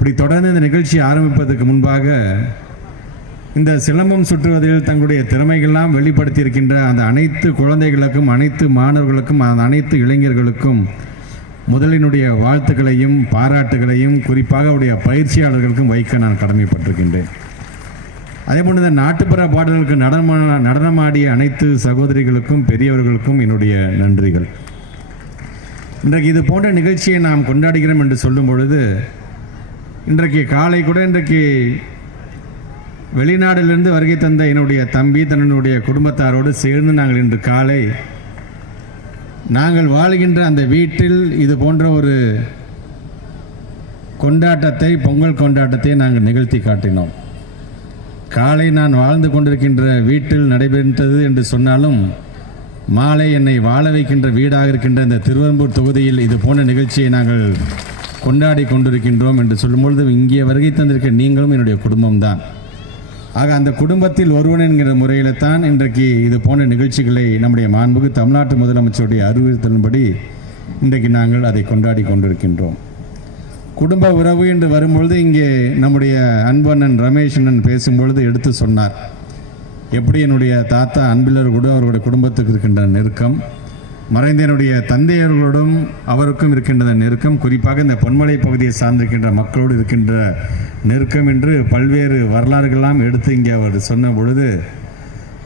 இப்படி தொடர்ந்து இந்த நிகழ்ச்சி ஆரம்பிப்பதற்கு முன்பாக இந்த சிலம்பம் சுற்றுவதில் தங்களுடைய திறமைகள்லாம் வெளிப்படுத்தியிருக்கின்ற அந்த அனைத்து குழந்தைகளுக்கும் அனைத்து மாணவர்களுக்கும் அந்த அனைத்து இளைஞர்களுக்கும் முதலினுடைய வாழ்த்துக்களையும் பாராட்டுகளையும் குறிப்பாக அவருடைய பயிற்சியாளர்களுக்கும் வைக்க நான் கடமைப்பட்டிருக்கின்றேன். அதே போன்று இந்த நாட்டுப்புற பாடல்களுக்கு நடனமா நடனமாடிய அனைத்து சகோதரிகளுக்கும் பெரியவர்களுக்கும் என்னுடைய நன்றிகள். இன்றைக்கு இது போன்ற நிகழ்ச்சியை நாம் கொண்டாடுகிறோம் என்று சொல்லும் பொழுது இன்றைக்கு காலை கூட இன்றைக்கு வெளிநாட்டிலிருந்து வருகை தந்த என்னுடைய தம்பி தன்னுடைய குடும்பத்தாரோடு சேர்ந்து நாங்கள் இன்று காலை நாங்கள் வாழ்கின்ற அந்த வீட்டில் இது போன்ற ஒரு கொண்டாட்டத்தை பொங்கல் கொண்டாட்டத்தை நாங்கள் நிகழ்த்தி காட்டினோம். காலை நான் வாழ்ந்து கொண்டிருக்கின்ற வீட்டில் நடைபெற்றது என்று சொன்னாலும் மாலை என்னை வாழ வைக்கின்ற வீடாக இருக்கின்ற இந்த திருவெரும்பூர் தொகுதியில் இது போன்ற நிகழ்ச்சியை நாங்கள் கொண்டாடி கொண்டிருக்கின்றோம் என்று சொல்லும்பொழுது இங்கே வருகை தந்திருக்க நீங்களும் என்னுடைய குடும்பம்தான். ஆக அந்த குடும்பத்தில் ஒருவன் என்கிற முறையில் தான் இன்றைக்கு இது போன்ற நிகழ்ச்சிகளை நம்முடைய மாண்புக்கு தமிழ்நாட்டு முதலமைச்சருடைய அறிவுறுத்தலின்படி இன்றைக்கு நாங்கள் அதை கொண்டாடி கொண்டிருக்கின்றோம். குடும்ப உறவு என்று வரும்பொழுது இங்கே நம்முடைய அன்பண்ணன் ரமேஷ் அண்ணன் பேசும்பொழுது எடுத்து சொன்னார். எப்படி என்னுடைய தாத்தா அன்பிலர் கூட அவருடைய குடும்பத்துக்கு இருக்கின்ற நெருக்கம் மறைந்த என்னுடைய தந்தையர்களோடும் அவருக்கும் இருக்கின்ற நெருக்கம் குறிப்பாக இந்த பொன்மலை பகுதியை சார்ந்திருக்கின்ற மக்களோடு இருக்கின்ற நெருக்கம் என்று பல்வேறு வரலாறுகள்லாம் எடுத்து இங்கே அவர் சொன்ன பொழுது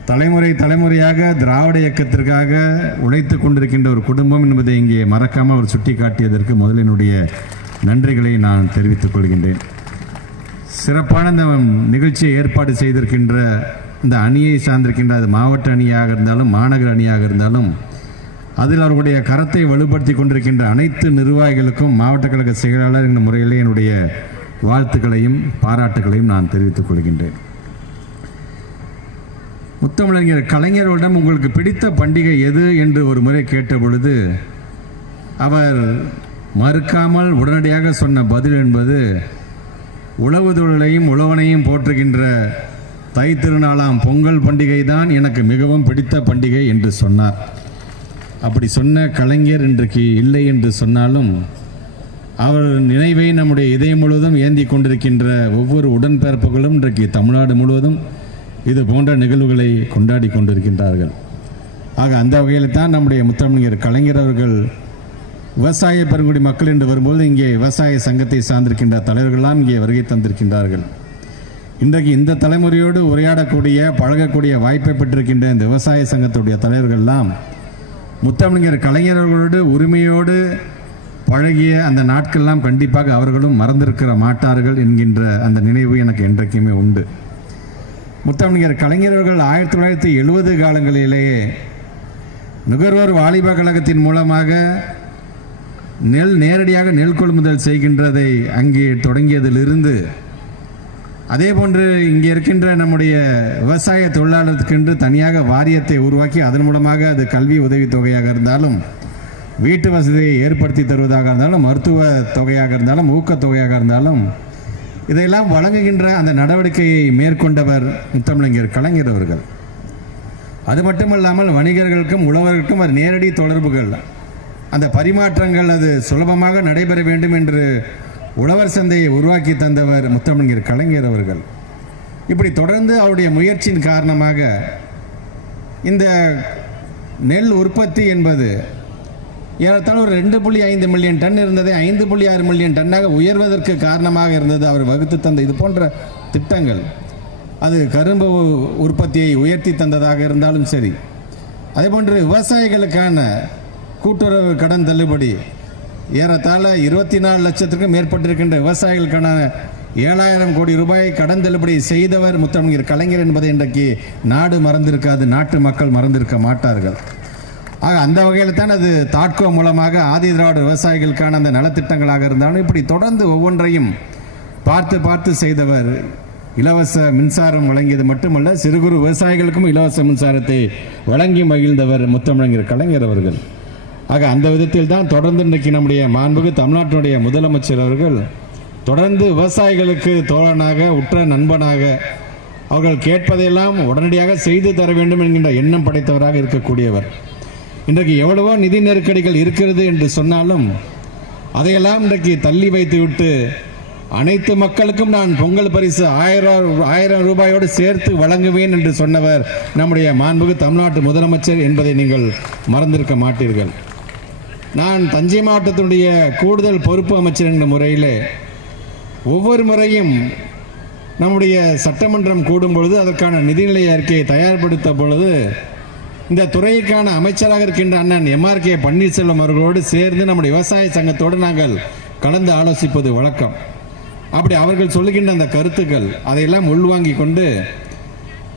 தலைமுறை தலைமுறையாக திராவிட இயக்கத்திற்காக உழைத்து கொண்டிருக்கின்ற ஒரு குடும்பம் என்பதை இங்கே மறக்காமல் அவர் சுட்டி காட்டியதற்கு முதலினுடைய நன்றிகளை நான் தெரிவித்துக் கொள்கின்றேன். சிறப்பான இந்த நிகழ்ச்சியை ஏற்பாடு செய்திருக்கின்ற இந்த அணியை சார்ந்திருக்கின்ற அது மாவட்ட அணியாக இருந்தாலும் மாநகர அணியாக இருந்தாலும் அதில் அவர்களுடைய கரத்தை வலுப்படுத்தி கொண்டிருக்கின்ற அனைத்து நிர்வாகிகளுக்கும் மாவட்ட கழக செயலாளர் என்ற முறையிலே என்னுடைய வாழ்த்துக்களையும் பாராட்டுகளையும் நான் தெரிவித்துக் கொள்கின்றேன். முத்தமிழறிஞர் கலைஞர்களிடம் உங்களுக்கு பிடித்த பண்டிகை எது என்று ஒரு முறை கேட்ட பொழுது அவர் மறுக்காமல் உடனடியாக சொன்ன பதில் என்பது உழவு தொழிலையும் உழவனையும் போற்றுகின்ற தை திருநாளாம் பொங்கல் பண்டிகை தான் எனக்கு மிகவும் பிடித்த பண்டிகை என்று சொன்னார். அப்படி சொன்ன கலைஞர் இன்றைக்கு இல்லை என்று சொன்னாலும் அவர் நினைவை நம்முடைய இதயம் முழுவதும் ஏந்தி கொண்டிருக்கின்ற ஒவ்வொரு உடன்பிறப்புகளும் இன்றைக்கு தமிழ்நாடு முழுவதும் இது போன்ற நிகழ்வுகளை கொண்டாடி கொண்டிருக்கின்றார்கள். ஆக அந்த வகையில் தான் நம்முடைய முத்தமிழர் கலைஞர் அவர்கள் விவசாய பெருங்குடி மக்கள் என்று வரும்போது இங்கே விவசாய சங்கத்தை சார்ந்திருக்கின்ற தலைவர்கள்லாம் இங்கே வருகை தந்திருக்கின்றார்கள். இன்றைக்கு இந்த தலைமுறையோடு உரையாடக்கூடிய பழகக்கூடிய வாய்ப்பை பெற்றிருக்கின்ற இந்த விவசாய சங்கத்துடைய தலைவர்கள்லாம் முத்தமிழர் கலைஞர்களோடு உரிமையோடு பழகிய அந்த நாட்கள்லாம் கண்டிப்பாக அவர்களும் மறந்திருக்கிற மாட்டார்கள் என்கின்ற அந்த நினைவு எனக்கு என்றைக்குமே உண்டு. முத்தமிழர் கலைஞர்கள் ஆயிரத்தி தொள்ளாயிரத்தி எழுபது காலங்களிலேயே நுகர்வோர் வாலிப கழகத்தின் மூலமாக நெல் நேரடியாக நெல் கொள்முதல் செய்கின்றதை அங்கே தொடங்கியதிலிருந்து அதே போன்று இங்கே இருக்கின்ற நம்முடைய விவசாய தொழிலாளருக்கென்று தனியாக வாரியத்தை உருவாக்கி அதன் மூலமாக அது கல்வி உதவித்தொகையாக இருந்தாலும் வீட்டு வசதியை ஏற்படுத்தி தருவதாக இருந்தாலும் மருத்துவ தொகையாக இருந்தாலும் ஊக்கத்தொகையாக இருந்தாலும் இதையெல்லாம் வழங்குகின்ற அந்த நடவடிக்கையை மேற்கொண்டவர் முத்தமிழங்கர் கலைஞர் அவர்கள். அது மட்டுமல்லாமல் வணிகர்களுக்கும் உழவர்களுக்கும் அது நேரடி தொடர்புகள். அந்த பரிமாற்றங்கள் அது சுலபமாக நடைபெற வேண்டும் என்று உழவர் சந்தையை உருவாக்கி தந்தவர் முத்தமிழர் கலைஞர் அவர்கள். இப்படி தொடர்ந்து அவருடைய முயற்சியின் காரணமாக இந்த நெல் உற்பத்தி என்பது ஏறத்தாழ ஒரு ரெண்டு புள்ளி ஐந்து மில்லியன் டன் இருந்ததை ஐந்து புள்ளி ஆறு மில்லியன் டன்னாக உயர்வதற்கு காரணமாக இருந்தது அவர் வகுத்து தந்த இது போன்ற திட்டங்கள். அது கரும்பு உற்பத்தியை உயர்த்தி தந்ததாக இருந்தாலும் சரி. அதேபோன்று விவசாயிகளுக்கான கூட்டுறவு கடன் தள்ளுபடி ஏறத்தாழ இருபத்தி நாலு லட்சத்திற்கும் மேற்பட்டிருக்கின்ற விவசாயிகளுக்கான ஏழாயிரம் கோடி ரூபாய் கடன் தள்ளுபடி செய்தவர் முத்தமிழர் கலைஞர் என்பதை இன்றைக்கு நாடு மறந்திருக்காது நாட்டு மக்கள் மறந்திருக்க மாட்டார்கள். ஆக அந்த வகையில் தான் அது தாட்கோ மூலமாக ஆதி திராவிட விவசாயிகளுக்கான அந்த நலத்திட்டங்களாக இருந்தாலும் இப்படி தொடர்ந்து ஒவ்வொன்றையும் பார்த்து பார்த்து செய்தவர் இலவச மின்சாரம் வழங்கியது மட்டுமல்ல சிறு குறு விவசாயிகளுக்கும் இலவச மின்சாரத்தை வழங்கி மகிழ்ந்தவர் முத்தமிழங்கர் கலைஞர் அவர்கள். ஆக அந்த விதத்தில் தான் தொடர்ந்து இன்றைக்கு நம்முடைய மாண்புக்கு தமிழ்நாட்டினுடைய முதலமைச்சர் அவர்கள் தொடர்ந்து விவசாயிகளுக்கு தோழனாக உற்ற நண்பனாக அவர்கள் கேட்பதையெல்லாம் உடனடியாக செய்து தர வேண்டும் என்கின்ற எண்ணம் படைத்தவராக இருக்கக்கூடியவர். இன்றைக்கு எவ்வளவோ நிதி நெருக்கடிகள் இருக்கிறது என்று சொன்னாலும் அதையெல்லாம் இன்றைக்கு தள்ளி வைத்துவிட்டு அனைத்து மக்களுக்கும் நான் பொங்கல் பரிசு ஆயிரம் ஆயிரம் ரூபாயோடு சேர்த்து வழங்குவேன் என்று சொன்னவர் நம்முடைய மாண்புக்கு தமிழ்நாட்டு முதலமைச்சர் என்பதை நீங்கள் மறந்திருக்க மாட்டீர்கள். நான் தஞ்சை மாவட்டத்தினுடைய கூடுதல் பொறுப்பு அமைச்சர் என்ற முறையிலே ஒவ்வொரு முறையும் நம்முடைய சட்டமன்றம் கூடும் பொழுது அதற்கான நிதிநிலை அறிக்கையை தயார்படுத்த பொழுது இந்த துறைக்கான அமைச்சராக இருக்கின்ற அண்ணன் எம்ஆர்கே பன்னீர்செல்வம் அவர்களோடு சேர்ந்து நம்முடைய விவசாய சங்கத்தோடு நாங்கள் கலந்து ஆலோசிப்பது வழக்கம். அப்படி அவர்கள் சொல்லுகின்ற அந்த கருத்துக்கள் அதையெல்லாம் உள்வாங்கி கொண்டு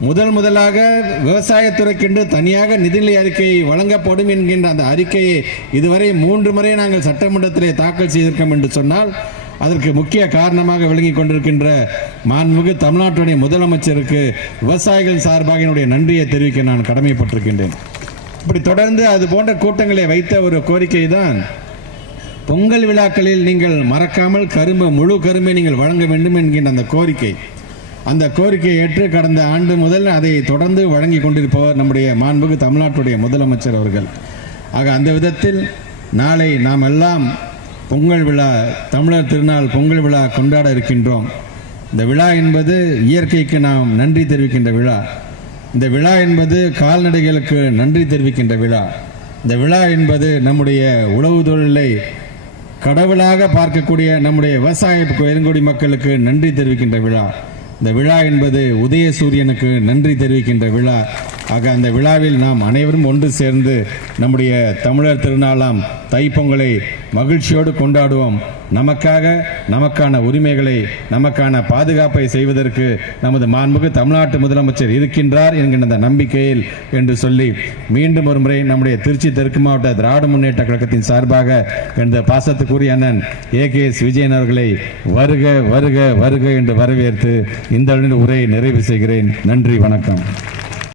முதல் முதலாக விவசாயத்துறைக்கென்று தனியாக நிதிநிலை அறிக்கை வழங்கப்படும் என்கின்ற அந்த அறிக்கையை இதுவரை மூன்று முறை நாங்கள் சட்டமன்றத்திலே தாக்கல் செய்திருக்கோம் என்று சொன்னால் அதற்கு முக்கிய காரணமாக விளங்கி கொண்டிருக்கின்ற மாண்புமிகு தமிழ்நாட்டுடைய முதலமைச்சருக்கு விவசாயிகள் சார்பாக என்னுடைய நன்றியை தெரிவிக்க நான் கடமைப்பட்டிருக்கின்றேன். இப்படி தொடர்ந்து அது போன்ற கூட்டங்களை வைத்த ஒரு கோரிக்கை தான் பொங்கல் விழாக்களில் நீங்கள் மறக்காமல் கரும்பு முழு கரும்பை நீங்கள் வழங்க வேண்டும் என்கின்ற அந்த கோரிக்கை. அந்த கோரிக்கையை ஏற்று கடந்த ஆண்டு முதல் அதை தொடர்ந்து வழங்கி கொண்டிருப்பவர் நம்முடைய மாண்புக்கு தமிழ்நாட்டுடைய முதலமைச்சர் அவர்கள். ஆக அந்த விதத்தில் நாளை நாம் எல்லாம் பொங்கல் விழா தமிழர் திருநாள் பொங்கல் விழா கொண்டாட இருக்கின்றோம். இந்த விழா என்பது இயற்கைக்கு நாம் நன்றி தெரிவிக்கின்ற விழா. இந்த விழா என்பது கால்நடைகளுக்கு நன்றி தெரிவிக்கின்ற விழா. இந்த விழா என்பது நம்முடைய உழவு தொழிலை கடவுளாக பார்க்கக்கூடிய நம்முடைய விவசாய பெருங்குடி மக்களுக்கு நன்றி தெரிவிக்கின்ற விழா. இந்த விழா என்பது உதய சூரியனுக்கு நன்றி தெரிவிக்கின்ற விழா. ஆக அந்த விழாவில் நாம் அனைவரும் ஒன்று சேர்ந்து நம்முடைய தமிழர் திருநாளாம் தைப்பொங்கலை மகிழ்ச்சியோடு கொண்டாடுவோம். நமக்காக நமக்கான உரிமைகளை நமக்கான பாதுகாப்பை செய்வதற்கு நமது மாண்புக்கு தமிழ்நாட்டு முதலமைச்சர் இருக்கின்றார் என்கின்ற அந்த நம்பிக்கையில் என்று சொல்லி மீண்டும் ஒரு முறை நம்முடைய திருச்சி தெற்கு மாவட்ட திராவிட முன்னேற்ற கழகத்தின் சார்பாக எனது பாசத்துக்குரிய அண்ணன் ஏ. கே. எஸ். விஜயன் அவர்களை வருக வருக வருக என்று வரவேற்று இந்த அளவில் உரையை நிறைவு செய்கிறேன். நன்றி வணக்கம்.